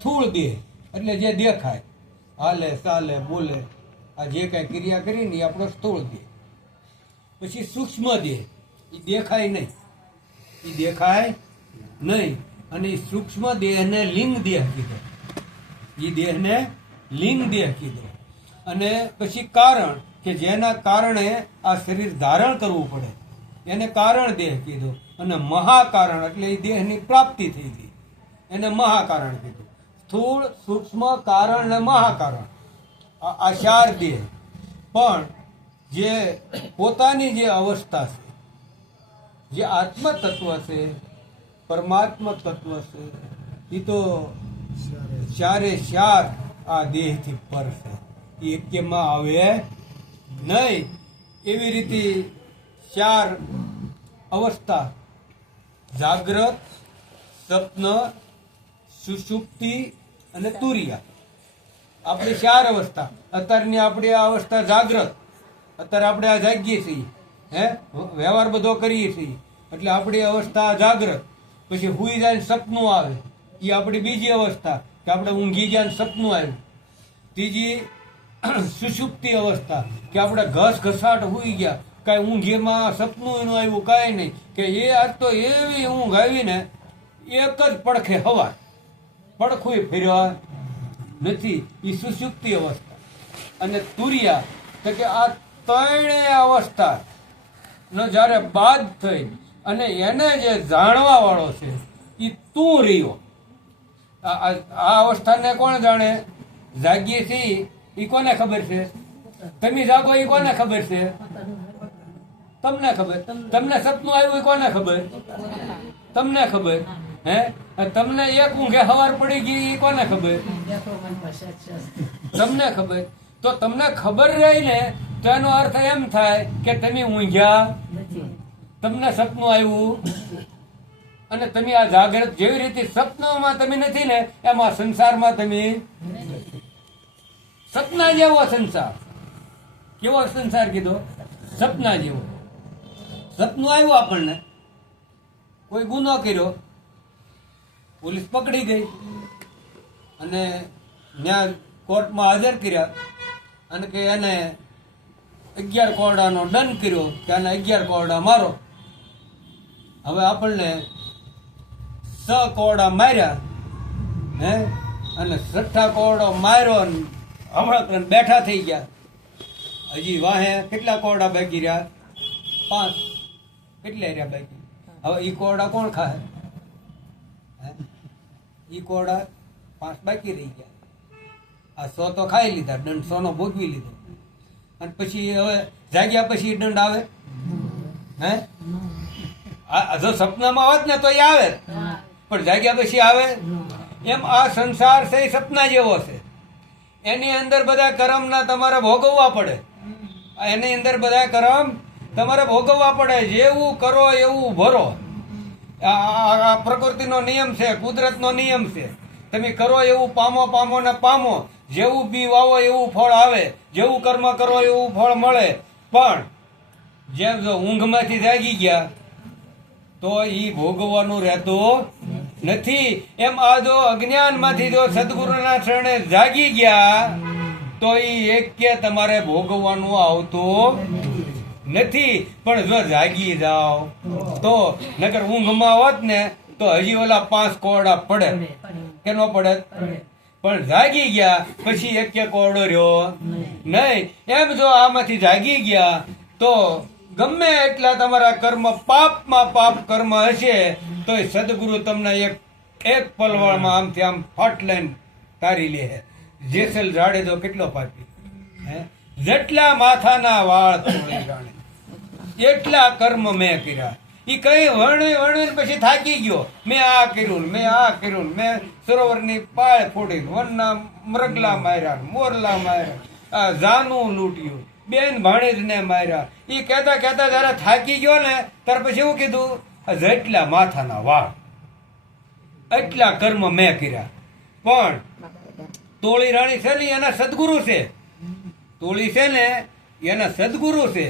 સ્થૂળ દેહ એટલે જે દેખાય, હાલે ચાલે બોલે, આ જે કાંઈ ક્રિયા કરીને એ આપણો સ્થૂળ દેહ. પછી સૂક્ષ્મ દેહ, એ દેખાય નહીં, એ દેખાય નહીં. અને એ સૂક્ષ્મ દેહને લિંગ દેહ કીધો, એ દેહને લિંગ દેહ કીધો. અને પછી કારણ કે જેના કારણે આ શરીર ધારણ કરવું પડે એને કારણ દેહ કીધું. અને મહાકારણ એટલે એ દેહની પ્રાપ્તિ થઈ ગઈ એને મહાકારણ કીધું. સ્થૂળ, સૂક્ષ્મ, કારણ ને મહાકારણ, આ ચાર દેહ. પણ જે પોતાની જે અવસ્થા છે, જે આત્મ તત્વ છે, પરમાત્મા તત્વ છે, એ તો ચારે ચાર આ દેહથી પર છે, એ એકેમાં આવે નહીં. એવી રીતે ચાર અવસ્થા, જાગ્રત, સ્વપ્ન, સુષુપ્તિ અને તુરિયા, આપણી ચાર અવસ્થા. અત્યારની આપણી આ અવસ્થા જાગ્રત, અત્યારે આપણે આ જાગીએ છીએ, વ્યવહાર બધો કરીએ છીએ એટલે આપણી અવસ્થા જાગ્રત. પછી હુઈ જાય સપનું આવે, એ આપણી બીજી અવસ્થા કે આપણે ઊંઘી જાય ને સપનું આવ્યું. ત્રીજી સુષુપ્તિ અવસ્થા કે આપણે ઘસઘસાટ હુઈ ગયા, કાંઈ ઊંઘીમાં સપનું એનું આવ્યું કાંઈ નહીં, કે એ આજ તો એવી ઊંઘ આવીને એક જ પડખે હવા, પડખું ફેરવા નથી, એ સુષુપ્તિ અવસ્થા. અને તુરિયા તો કે આ ત્રણેય અવસ્થા નો જ્યારે બાદ થઈ અને એને જે જાણવા વાળો છે એ તું રહ્યો. આ અવસ્થાને કોણ જાણે? જાગીએ છીએ એ કોને ખબર છે? તમે જાગો એ કોને ખબર છે? તમને ખબર. તમને સપનું આવ્યું એ કોને ખબર? તમને ખબર. તમને એક ઊંઘે હવાર પડી ગઈ એ કોને ખબર? તમને ખબર. તો તમને ખબર રહી ને તો એનો અર્થ એમ થાય કે તમે ઊંઘ્યા, તમને સપનું આવ્યું અને તમે આ જાગૃત. જેવી રીતે સપનામાં તમે નથી ને એમાં સંસારમાં તમે સપના જેવો સંસાર. કેવો સંસાર કીધો? સપના જેવો. સપનું આવ્યું આપણને, કોઈ ગુનો કર્યો, પોલીસ પકડી ગઈ અને ત્યાં કોર્ટમાં હાજર કર્યા અને કે એને 11 કોરડાનો દંડ કર્યો કે આને 11 કોરડા મારો. હવે આપણને 6 કોરડા માર્યા અને 6થા કોરડો માર્યો ને હમણાં બેઠા થઈ ગયા. હજી વાહે કેટલા કોરડા બાકી રહ્યા? 5. કેટલા રહ્યા બાકી? હવે ઈ કોરડા કોણ ખાય? ઈ કોરડા 5 બાકી રહી ગયા. આ 100 તો ખાઈ લીધા, દંડ 100 નો ભોગવી લીધો. અને પછી હવે જાગ્યા પછી દંડ આવે? જો સપનામાં આવત ને તો એ આવે, પણ જાગ્યા પછી આવે? એમ આ સંસાર છે એ સપના જેવો છે. એની અંદર બધા કર્મના તમારે ભોગવવા પડે. એની અંદર બધા કર્મ તમારે ભોગવવા પડે. જેવું કરો એવું ભરો. આ પ્રકૃતિનો નિયમ છે, કુદરતનો નિયમ છે. તમે કરો એવું પામો, પામો ને પામો. જેવું બી વાવો એવું ફળ આવે, જેવું કર્મ કરો એવું ફળ મળે. પણ જેમ જો ઊંઘમાંથી જાગી ગયા તો ઈ ભોગવવાનું રહેતું નથી. એમ આ જો અજ્ઞાનમાંથી જો સદગુરુના શરણે જાગી ગયા તો ઈ એક કે તમારે ભોગવવાનું આવતું નથી. પણ જો જાગી જાઓ તો, નકર ઊંઘમાં હોત ને તો હજી ઓલા 5 કોરડા પડે કે ન પડે? પણ જાગી ગયા પછી એક કોરડો રહ્યો નહીં. એમ જો આમાંથી જાગી ગયા તો ગમે એટલા તમારા કર્મ પાપમાં પાપ કર્મ હશે તો સદગુરુ તમને એક પલવાળમાં આમથી આમ ફટ લઈને તારી લે. જેસલ જાડેજો કેટલો પાપી, જેટલા માથાના વાળ તોડી જાણે એટલા કર્મ મેં કર્યા. એ કઈ વર્ણવી વર્ણવીને પછી થાકી ગયો. મેં આ કર્યું, મેં આ કર્યું, મેં સરોવરની પાળ ફોડી, વનના મરગલા માર્યા, મોરલા માર્યા, જાનું લૂંટ્યું, બેન ભાણેજને માર્યા. એ કહેતા કહેતા જયારે થાકી ગયો ને ત્યાર પછી એવું કીધું, જેટલા માથાના વાળ એટલા કર્મ મેં કર્યા. પણ તોળી રાણી છે ને એના સદગુરુ છે. તોળી છે ને એના સદગુરુ છે.